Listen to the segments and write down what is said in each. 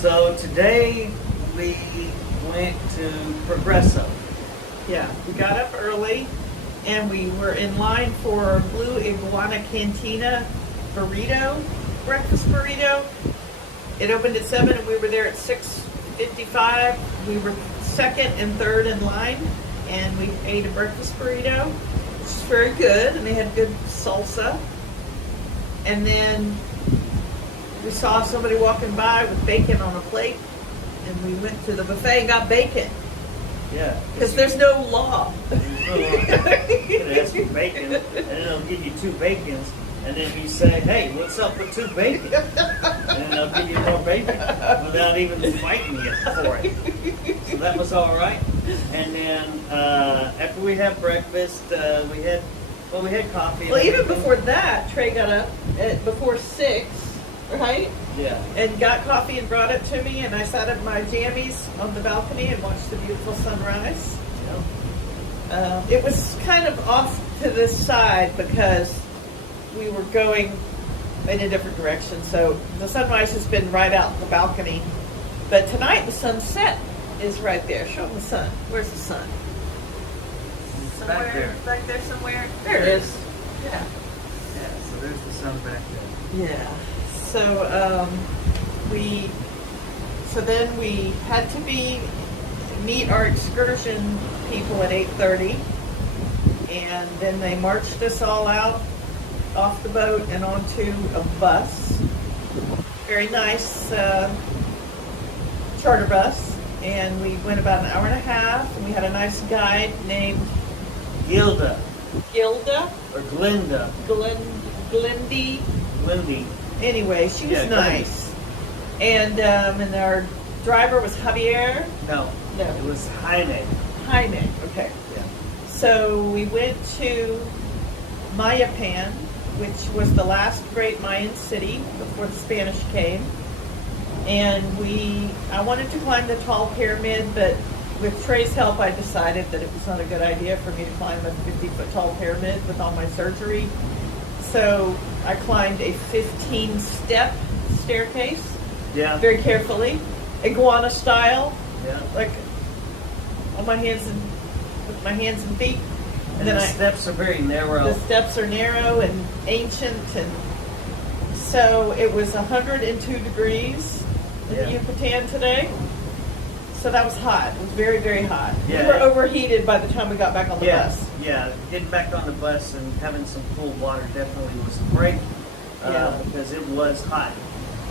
So today we went to Progresso. Yeah, we got up early and we were in line for Blue Iguana Cantina burrito, breakfast burrito. It opened at 7 and we were there at 6:55. We were second and third in line and we ate a breakfast burrito, which is very good, and they had good salsa. And then we saw somebody walking by with bacon on a plate, and we went to the buffet and got bacon. Yeah. Because there's no law. It has some bacon, and then they'll give you 2 bacons, and then you say, hey, what's up with 2 bacon? And they'll give you more bacon without even fighting you for it. So that was all right. And then after we had breakfast, we had coffee. Well, even before that, Trey got up at before 6, right? Yeah. And got coffee and brought it to me, and I sat in my jammies on the balcony and watched the beautiful sunrise. It was kind of off to this side because we were going in a different direction. So the sunrise has been right out the balcony. But tonight the sunset is right there. Show them the sun. Where's the sun? Somewhere Back there. back there somewhere. There it is. Yeah. Yeah, so there's the sun back there. Yeah. So then we had to meet our excursion people at 8:30, and then they marched us all out off the boat and onto a bus. Very nice charter bus, and we went about an hour and a half, and we had a nice guide named Gilda Gilda or Glinda. Glindy. Lindy. Anyway, she was Yeah, nice. And our driver was Javier. No, No. it was Jaime. Jaime. Okay. Yeah. So we went to Mayapan, which was the last great Mayan city before the Spanish came. And I wanted to climb the tall pyramid, but with Trey's help, I decided that it was not a good idea for me to climb a 50-foot tall pyramid with all my surgery. So I climbed a 15-step staircase, Yeah. very carefully, iguana style, Yeah. like on my hands and with my hands and feet. And the steps are very narrow. The steps are narrow and ancient, and so it was 102 degrees in Yeah. the Yucatan today. So that was hot. It was very, very hot. Yeah. We were overheated by the time we got back on the bus. Yeah, getting back on the bus and having some cool water definitely was a break Yeah. because it was hot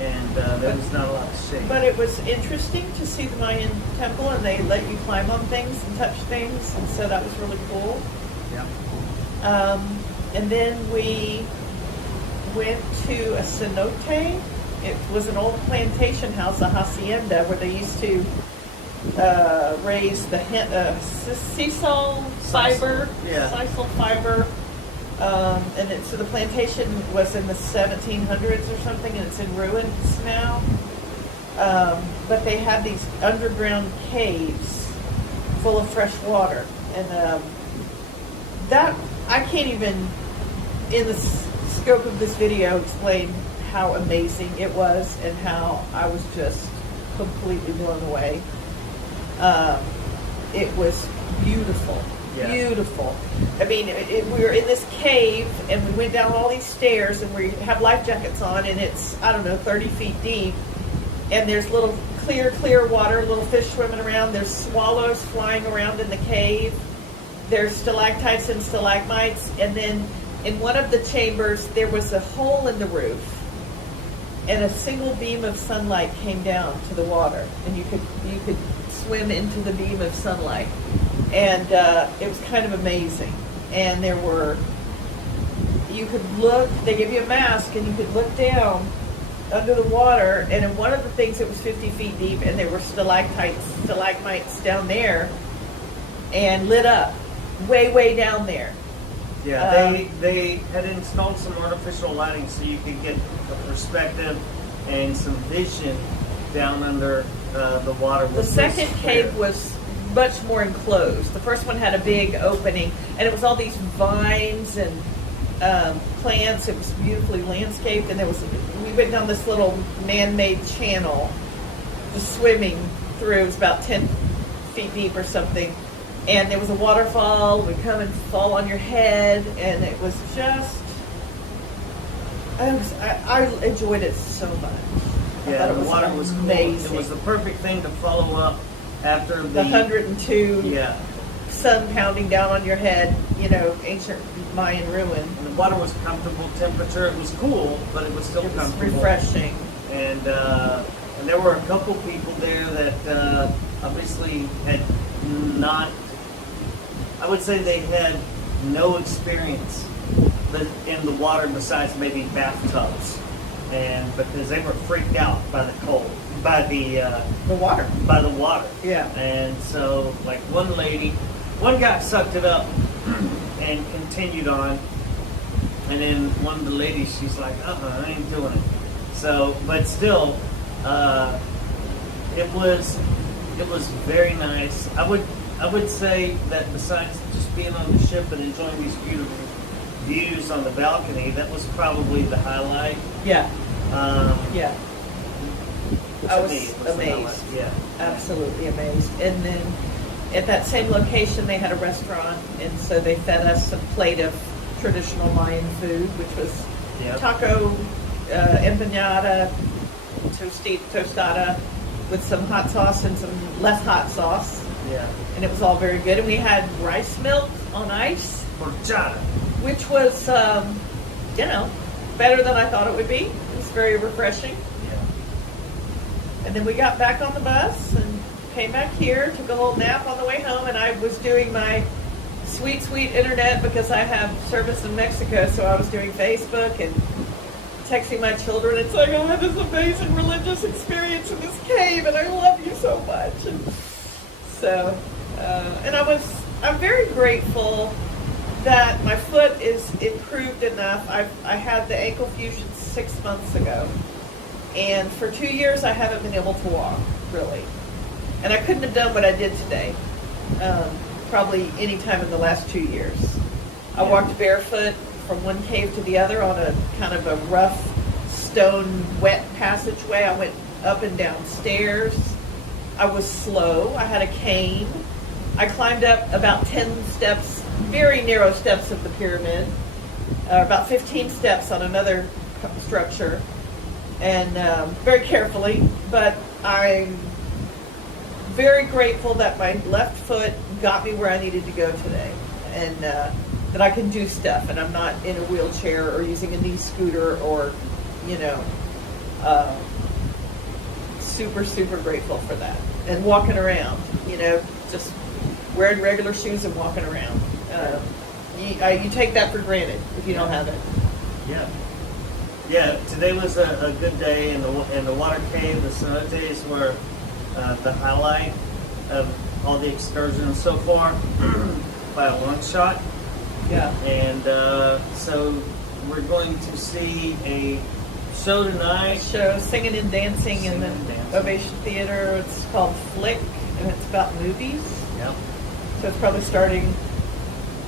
and there was not a lot of shade. But it was interesting to see the Mayan temple, and they let you climb on things and touch things, and so that was really cool. Yeah. And then we went to a cenote. It was an old plantation house, a hacienda, where they used to raise the sisal fiber. Yeah. Sisal fiber. So the plantation was in the 1700s or something, and it's in ruins now. But they had these underground caves full of fresh water, and that I can't even, in the scope of this video, explain how amazing it was and how I was just completely blown away. It was beautiful. Yeah. Beautiful. I mean, we were in this cave, and we went down all these stairs, and we have life jackets on, and it's, 30 feet deep, and there's little clear water, little fish swimming around, there's swallows flying around in the cave, there's stalactites and stalagmites, and then in one of the chambers, there was a hole in the roof, and a single beam of sunlight came down to the water, and you could swim into the beam of sunlight. And it was kind of amazing. And you could look, they gave you a mask, and you could look down under the water, and in one of the things it was 50 feet deep, and there were stalagmites down there, and lit up, way down there. Yeah, they had installed some artificial lighting so you could get a perspective and some vision down under the water. The second cave was much more enclosed. The first one had a big opening, and it was all these vines and plants. It was beautifully landscaped, and we went down this little man-made channel just swimming through. It was about 10 feet deep or something. And there was a waterfall, would come and fall on your head, and it was just, I enjoyed it so much. Yeah, the water was amazing. Cool. It was the perfect thing to follow up after the 102 yeah. sun pounding down on your head, ancient Mayan ruin. And the water was comfortable temperature. It was cool, but it was still It was comfortable. refreshing. And there were a couple people there that obviously had not, I would say they had no experience in the water besides maybe bathtubs. And because they were freaked out by the cold, by the water. By the water. Yeah. And so, like one guy sucked it up and continued on, and then one of the ladies, she's like, I ain't doing it. So, but still, it was very nice. I would say that besides just being on the ship and enjoying these beautiful views on the balcony, that was probably the highlight. Yeah. Yeah. I was the amazed. highlight. Yeah. Absolutely amazed. And then at that same location, they had a restaurant, and so they fed us a plate of traditional Mayan food, which was taco, empanada, tostada, with some hot sauce and some less hot sauce. Yeah. And it was all very good. And we had rice milk on ice. Horchata. Which was, better than I thought it would be. It was very refreshing. Yeah. And then we got back on the bus and came back here, took a little nap on the way home, and I was doing my sweet, sweet internet because I have service in Mexico, so I was doing Facebook and texting my children. It's like, I had this amazing religious experience in this cave, and I love you so much. And so, and I'm very grateful that my foot is improved enough. I had the ankle fusion 6 months ago, and for 2 years I haven't been able to walk, really. And I couldn't have done what I did today, probably any time in the last 2 years. I walked barefoot from one cave to the other on a kind of a rough stone wet passageway. I went up and down stairs. I was slow. I had a cane. I climbed up about 10 steps, very narrow steps of the pyramid, about 15 steps on another structure, and very carefully. But I'm very grateful that my left foot got me where I needed to go today, and that I can do stuff, and I'm not in a wheelchair or using a knee scooter or, super, super grateful for that. And walking around, just wearing regular shoes and walking around. You take that for granted if you don't have it. Yeah. Yeah, today was a good day, and the water cave, the cenotes were the highlight of all the excursions so far by a long shot. Yeah. And so we're going to see a show tonight. Show singing and dancing in the Ovation Theater. It's called Flick, and it's about movies. Yep. So it's probably starting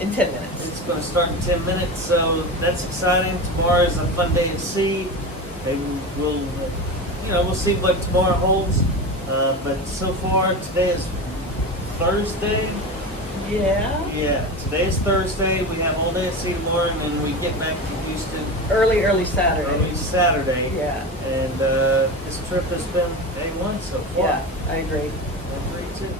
in 10 minutes. It's going to start in 10 minutes, so that's exciting. Tomorrow is a fun day at sea. We'll see what tomorrow holds. But so far, today is Thursday. Yeah. Yeah, today is Thursday. We have all day at sea tomorrow, and then we get back to Houston Early Saturday. early Saturday. Yeah. And this trip has been A1 so far. Yeah, I agree. I agree too.